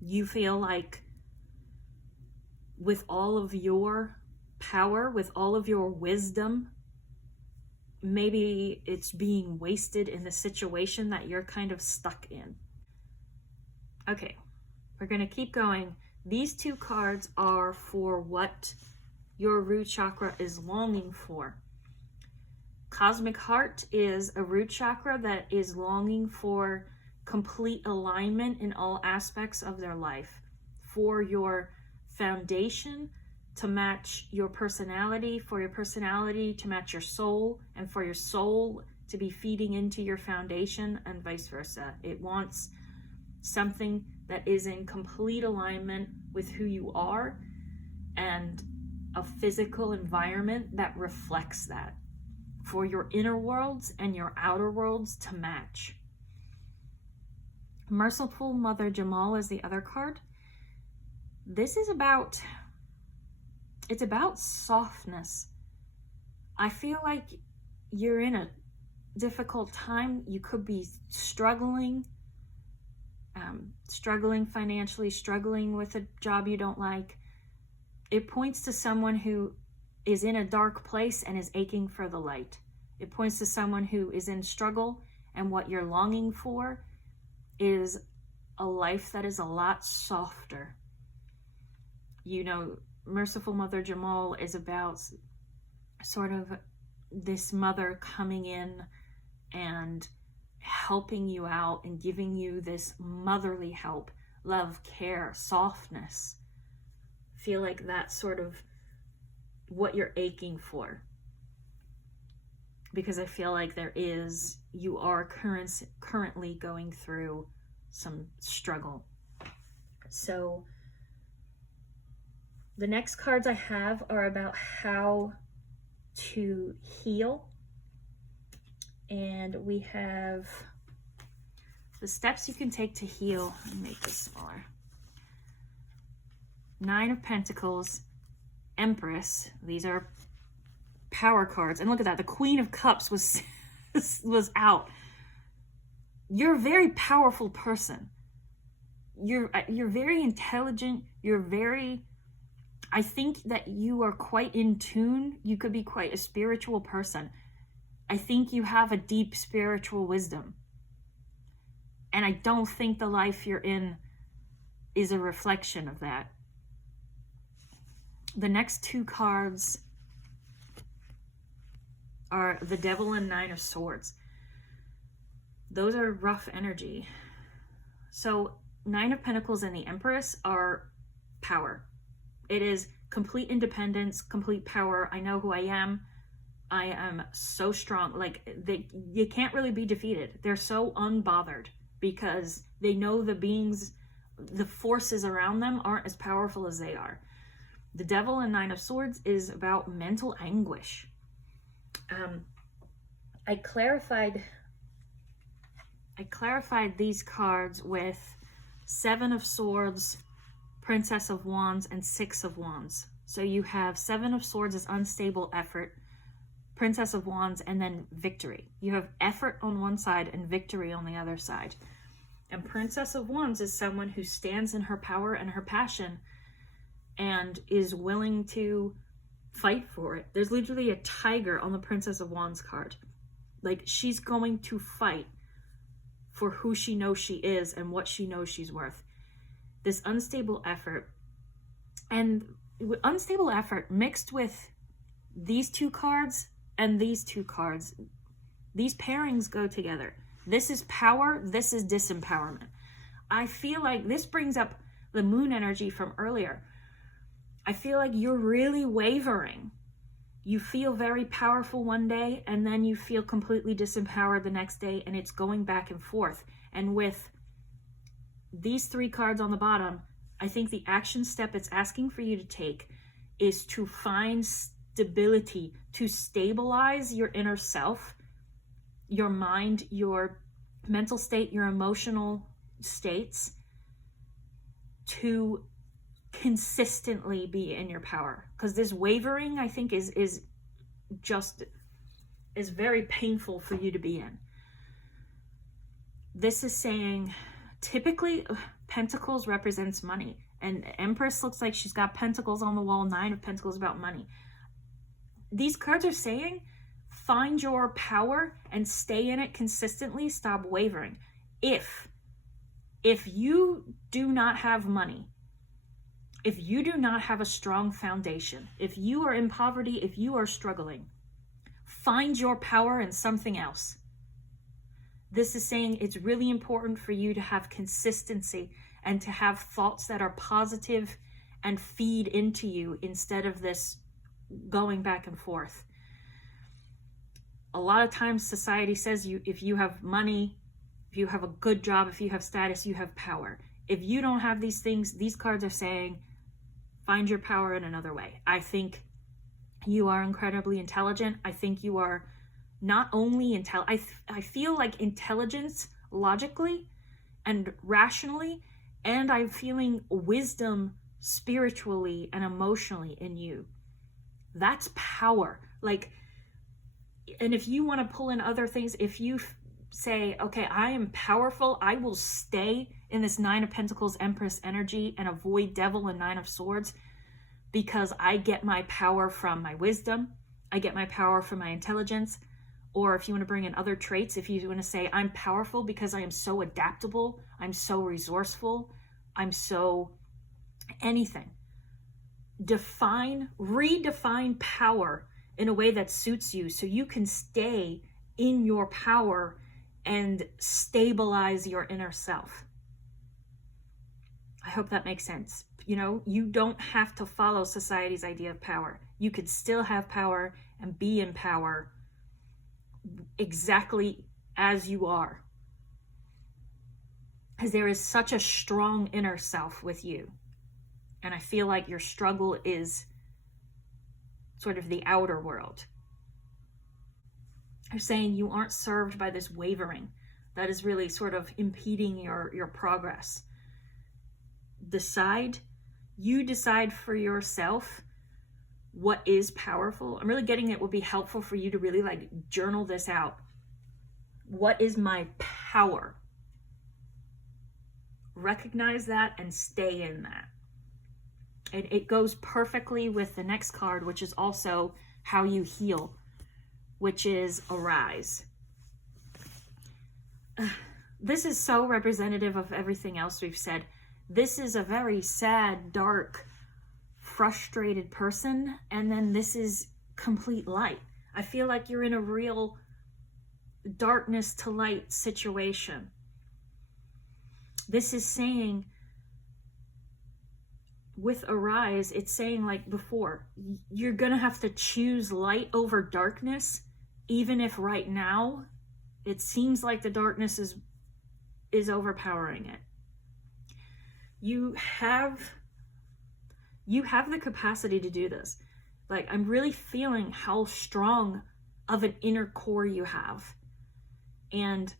you feel like with all of your power, with all of your wisdom, maybe it's being wasted in the situation that you're kind of stuck in. Okay, we're going to keep going. These 2 cards are for what your root chakra is longing for. Cosmic Heart is a root chakra that is longing for complete alignment in all aspects of their life, for your foundation to match your personality, for your personality to match your soul, and for your soul to be feeding into your foundation, and vice versa. It wants something that is in complete alignment with who you are, and a physical environment that reflects that, for your inner worlds and your outer worlds to match. Merciful Mother Jamal is the other card. This is about, it's about softness. I feel like you're in a difficult time. You could be struggling financially, struggling with a job you don't like. It points to someone who is in a dark place and is aching for the light. It points to someone who is in struggle, and what you're longing for is a life that is a lot softer. You know, Merciful Mother Jamal is about sort of this mother coming in and helping you out and giving you this motherly help, love, care, softness. Feel like that's sort of what you're aching for. Because I feel like you are currently going through some struggle. So the next cards I have are about how to heal. And we have the steps you can take to heal. Let me make this smaller. 9 of Pentacles, Empress. These are power cards. And look at that. The Queen of Cups was out. You're a very powerful person. You're very intelligent. I think that you are quite in tune. You could be quite a spiritual person. I think you have a deep spiritual wisdom. And I don't think the life you're in is a reflection of that. The next 2 cards are the Devil and 9 of Swords. Those are rough energy. So 9 of Pentacles and the Empress are power. It is complete independence, complete power. I know who I am. I am so strong. Like, you can't really be defeated. They're so unbothered because they know the forces around them aren't as powerful as they are. The Devil and 9 of Swords is about mental anguish. I clarified these cards with 7 of Swords, Princess of Wands, and 6 of Wands. So you have 7 of Swords as unstable effort, Princess of Wands, and then victory. You have effort on one side and victory on the other side. And Princess of Wands is someone who stands in her power and her passion and is willing to fight for it. There's literally a tiger on the Princess of Wands card. Like, she's going to fight for who she knows she is and what she knows she's worth. This unstable effort, and unstable effort mixed with these 2 cards and these 2 cards, these pairings go together. This is power, this is disempowerment. I feel like this brings up the moon energy from earlier. I feel like you're really wavering. You feel very powerful one day, and then you feel completely disempowered the next day, and it's going back and forth. And with these 3 cards on the bottom, I think the action step it's asking for you to take is to find stability, to stabilize your inner self, your mind, your mental state, your emotional states, to consistently be in your power. Because this wavering, I think, is very painful for you to be in. This is saying, typically Pentacles represents money, and Empress looks like she's got pentacles on the wall. 9 of Pentacles about money. These cards are saying, find your power and stay in it consistently. Stop wavering. If you do not have money, if you do not have a strong foundation, if you are in poverty, if you are struggling, find your power in something else. This is saying it's really important for you to have consistency and to have thoughts that are positive and feed into you instead of this going back and forth. A lot of times society says if you have money, if you have a good job, if you have status, you have power. If you don't have these things, these cards are saying, find your power in another way. I think you are incredibly intelligent. I think you are not only I feel like intelligence logically and rationally, and I'm feeling wisdom spiritually and emotionally in you. That's power. Like, and if you want to pull in other things, if you say, okay, I am powerful, I will stay in this 9 of Pentacles Empress energy and avoid Devil and 9 of Swords, because I get my power from my wisdom, I get my power from my intelligence. Or if you want to bring in other traits, if you want to say, I'm powerful because I am so adaptable, I'm so resourceful, I'm so anything. Redefine power in a way that suits you so you can stay in your power and stabilize your inner self. I hope that makes sense. You know, you don't have to follow society's idea of power. You could still have power and be in power exactly as you are. because there is such a strong inner self with you. And I feel like your struggle is sort of the outer world. They're saying you aren't served by this wavering that is really sort of impeding your progress. You decide for yourself what is powerful. I'm really getting it would be helpful for you to really like journal this out. What is my power? Recognize that and stay in that. And it goes perfectly with the next card, which is also how you heal, which is arise. This is so representative of everything else we've said. This is a very sad, dark, frustrated person, and then this is complete light. I feel like you're in a real darkness to light situation. This is saying, with arise, it's saying like before, you're gonna have to choose light over darkness, even if right now it seems like the darkness is overpowering it. You have the capacity to do this. Like, I'm really feeling how strong of an inner core you have. And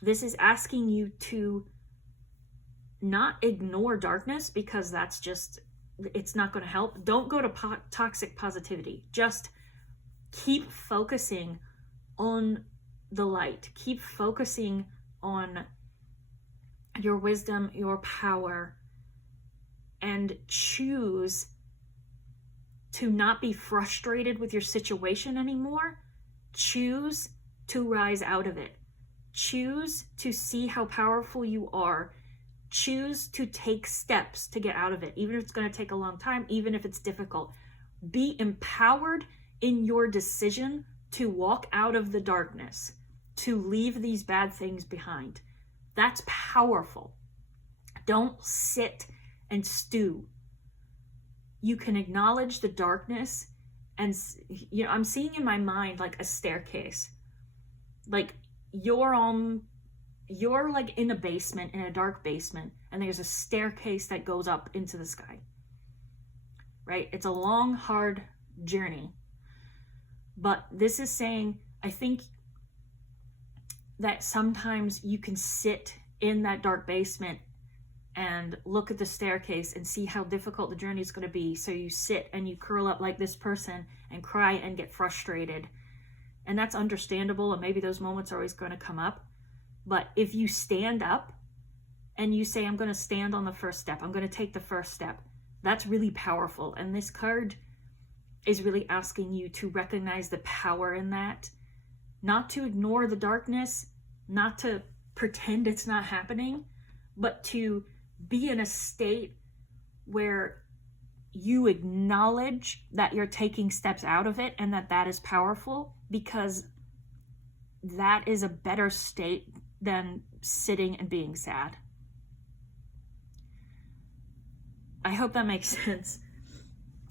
this is asking you to not ignore darkness, because that's just, it's not going to help. Don't go to toxic positivity. Just keep focusing on the light. Keep focusing on your wisdom, your power, and choose to not be frustrated with your situation anymore. Choose to rise out of it. Choose to see how powerful you are. Choose to take steps to get out of it, even if it's going to take a long time, even if it's difficult. Be empowered in your decision to walk out of the darkness, to leave these bad things behind. That's powerful. Don't sit and stew. You can acknowledge the darkness, and I'm seeing in my mind like a staircase. Like you're like in a basement, in a dark basement, and there's a staircase that goes up into the sky. Right? It's a long, hard journey. But this is saying, I think that sometimes you can sit in that dark basement and look at the staircase and see how difficult the journey is going to be. So you sit and you curl up like this person and cry and get frustrated. And that's understandable. And maybe those moments are always going to come up. But if you stand up and you say, I'm going to stand on the first step, I'm going to take the first step, that's really powerful. And this card is really asking you to recognize the power in that, not to ignore the darkness, not to pretend it's not happening, but to be in a state where you acknowledge that you're taking steps out of it and that is powerful, because that is a better state than sitting and being sad. I hope that makes sense.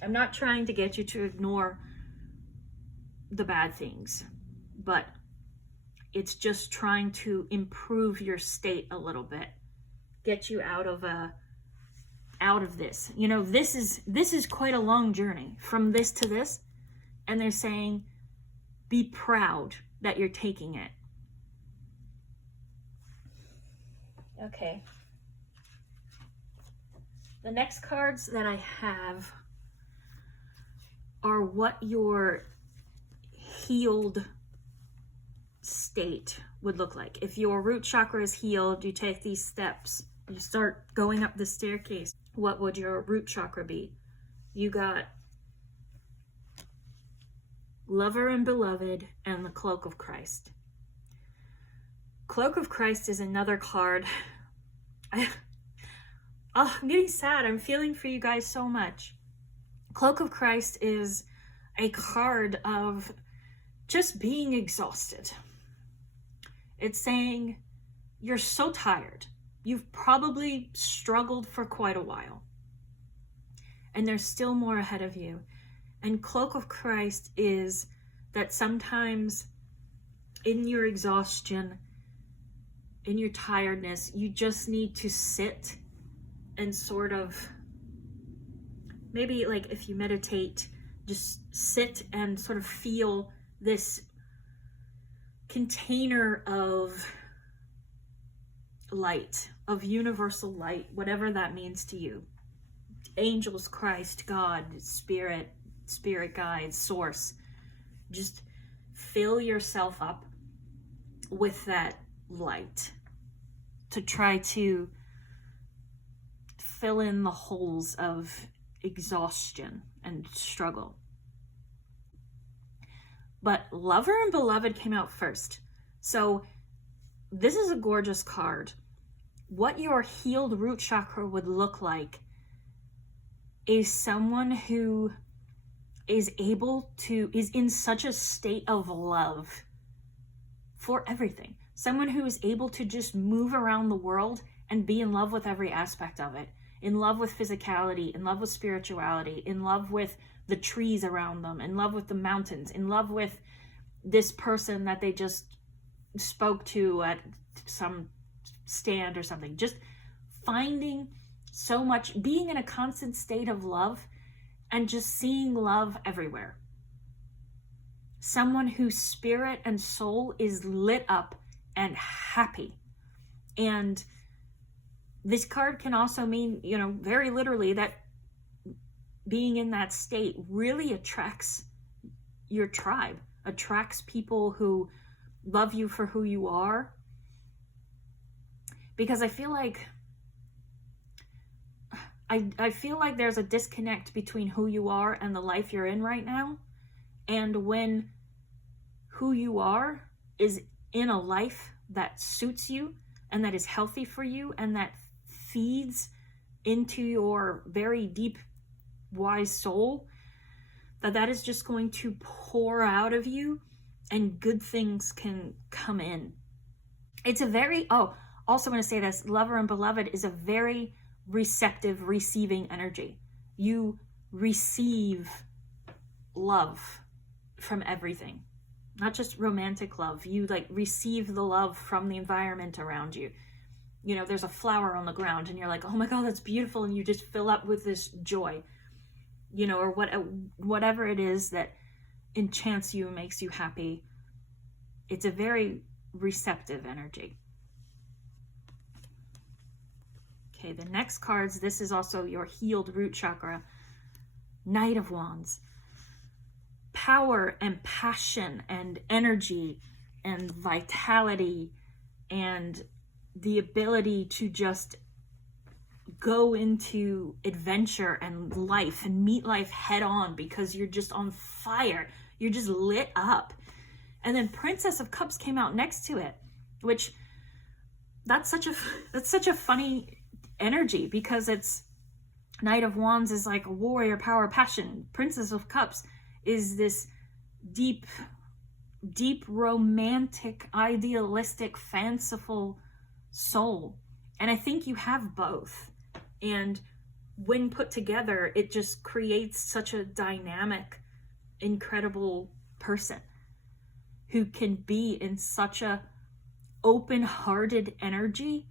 I'm not trying to get you to ignore the bad things, but it's just trying to improve your state a little bit, get you out of this. You know, this is quite a long journey from this to this, and they're saying be proud that you're taking it. Okay. The next cards that I have are what your healed state would look like. If your root chakra is healed, you take these steps, you start going up the staircase. What would your root chakra be? You got lover and beloved and the cloak of Christ. Cloak of Christ is another card. I'm getting sad. I'm feeling for you guys so much. Cloak of Christ is a card of just being exhausted. It's saying you're so tired. You've probably struggled for quite a while. And there's still more ahead of you. And Cloak of Christ is that sometimes in your exhaustion, in your tiredness, you just need to sit and sort of, maybe like if you meditate, just sit and sort of feel this container of light, of universal light, whatever that means to you. Angels, Christ, God, spirit guides, source. Just fill yourself up with that light to try to fill in the holes of exhaustion and struggle. But Lover and Beloved came out first. So this is a gorgeous card. What your healed root chakra would look like is someone who is in such a state of love for everything. Someone who is able to just move around the world and be in love with every aspect of it. In love with physicality, in love with spirituality, in love with the trees around them, in love with the mountains, in love with this person that they just spoke to at some stand or something. Just finding so much, being in a constant state of love and just seeing love everywhere. Someone whose spirit and soul is lit up and happy. And this card can also mean, very literally, that being in that state really attracts your tribe, attracts people who love you for who you are. Because I feel like there's a disconnect between who you are and the life you're in right now. And when who you are is in a life that suits you and that is healthy for you and that feeds into your very deep, wise soul, that is just going to pour out of you and good things can come in. It's a very, also going to say this, Lover and Beloved is a very receptive, receiving energy. You receive love from everything, not just romantic love. You receive the love from the environment around you. There's a flower on the ground and you're like, oh my God, that's beautiful. And you just fill up with this joy, or whatever it is that enchants you, makes you happy. It's a very receptive energy. Okay, the next cards, this is also your healed root chakra. Knight of Wands. Power and passion and energy and vitality and the ability to just go into adventure and life and meet life head on because you're just on fire. You're just lit up. And then Princess of Cups came out next to it, which that's such a funny energy because it's Knight of Wands is like warrior, power, passion. Princess of Cups is this deep romantic, idealistic, fanciful soul. And I think you have both. And when put together, it just creates such a dynamic, incredible person who can be in such a open-hearted energy,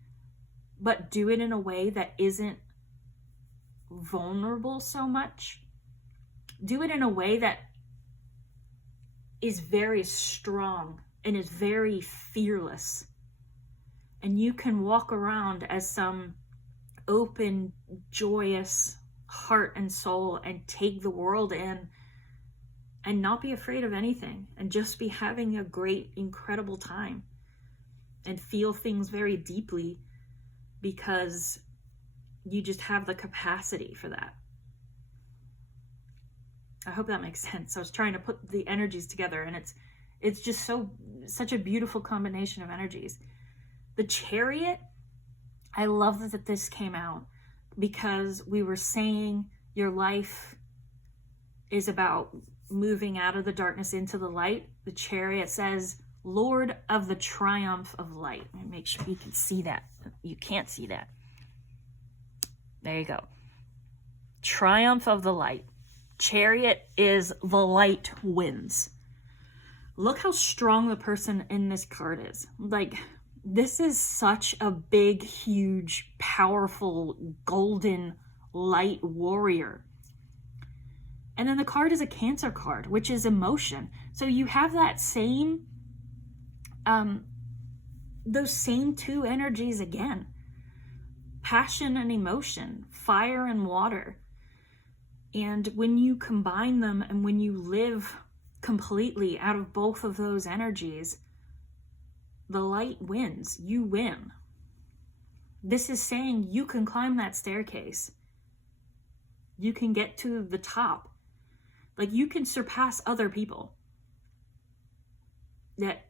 but do it in a way that isn't vulnerable so much. Do it in a way that is very strong and is very fearless. And you can walk around as some open, joyous heart and soul and take the world in and not be afraid of anything and just be having a great, incredible time and feel things very deeply because you just have the capacity for that. I hope that makes sense. I was trying to put the energies together and it's just such a beautiful combination of energies. The Chariot, I love that this came out because we were saying your life is about moving out of the darkness into the light. The Chariot says, Lord of the triumph of light. Let me make sure you can see that. You can't see that. There you go. Triumph of the light. Chariot is the light wins. Look how strong the person in this card is. Like, This is such a big, huge, powerful, golden light warrior. And then the card is a Cancer card, which is emotion. So you have that same, those same two energies again. Passion and emotion, fire and water. And when you combine them and when you live completely out of both of those energies, the light wins. You win. This is saying you can climb that staircase. You can get to the top. Like, you can surpass other people. That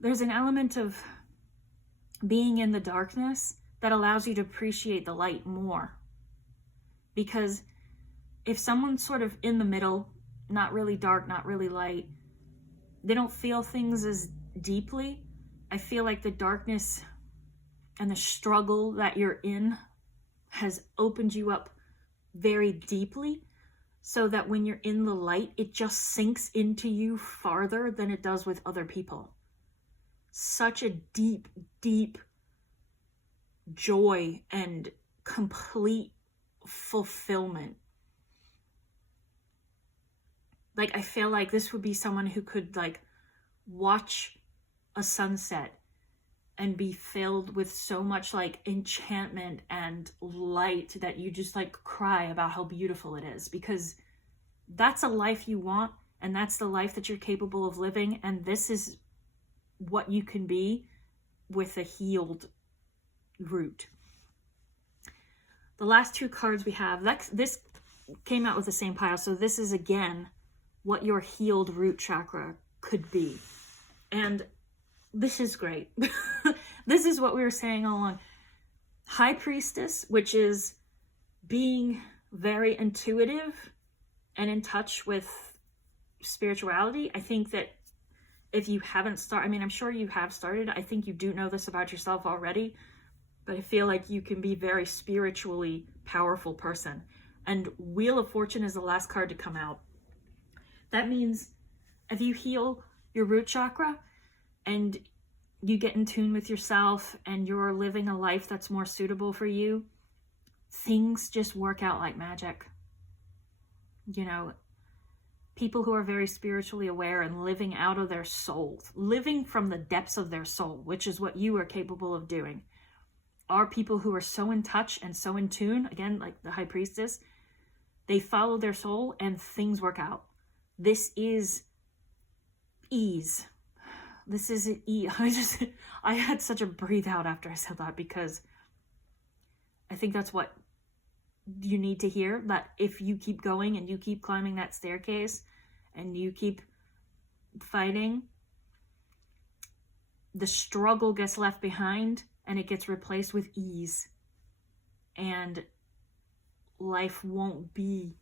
there's an element of being in the darkness that allows you to appreciate the light more. Because if someone's sort of in the middle, not really dark, not really light, they don't feel things as deeply. I feel like the darkness and the struggle that you're in has opened you up very deeply, so that when you're in the light, it just sinks into you farther than it does with other people. Such a deep, deep joy and complete fulfillment. Like, I feel like this would be someone who could, like, watch a sunset and be filled with so much, like, enchantment and light that you just, like, cry about how beautiful it is. Because that's a life you want, and that's the life that you're capable of living, and this is what you can be with a healed root. The last two cards we have, this came out with the same pile, so this is again what your healed root chakra could be. And this is great. This is what we were saying all along. High Priestess, which is being very intuitive and in touch with spirituality. I think that if you haven't started, I mean, I'm sure you have started. I think you do know this about yourself already, but I feel like you can be very spiritually powerful person. And Wheel of Fortune is the last card to come out. That means if you heal your root chakra and you get in tune with yourself and you're living a life that's more suitable for you, things just work out like magic. You know, people who are very spiritually aware and living out of their soul, living from the depths of their soul, which is what you are capable of doing, are people who are so in touch and so in tune, again, like the High Priestess. They follow their soul and things work out. This is ease. This is ease. I had such a breathe out after I said that, because I think that's what you need to hear, that if you keep going and you keep climbing that staircase and you keep fighting, the struggle gets left behind and it gets replaced with ease, and life won't be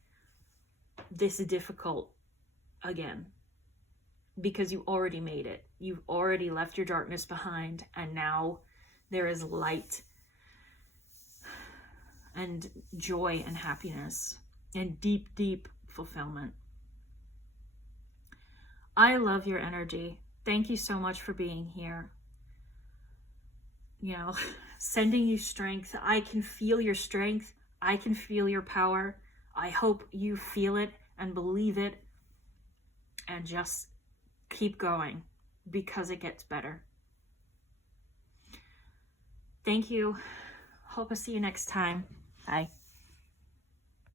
this difficult again, because you already made it. You've already left your darkness behind, and now there is light and joy and happiness and deep, deep fulfillment. I love your energy. Thank you so much for being here. You know, sending you strength. I can feel your strength. I can feel your power. I hope you feel it and believe it, and just keep going, because it gets better. Thank you. Hope I'll see you next time. Bye.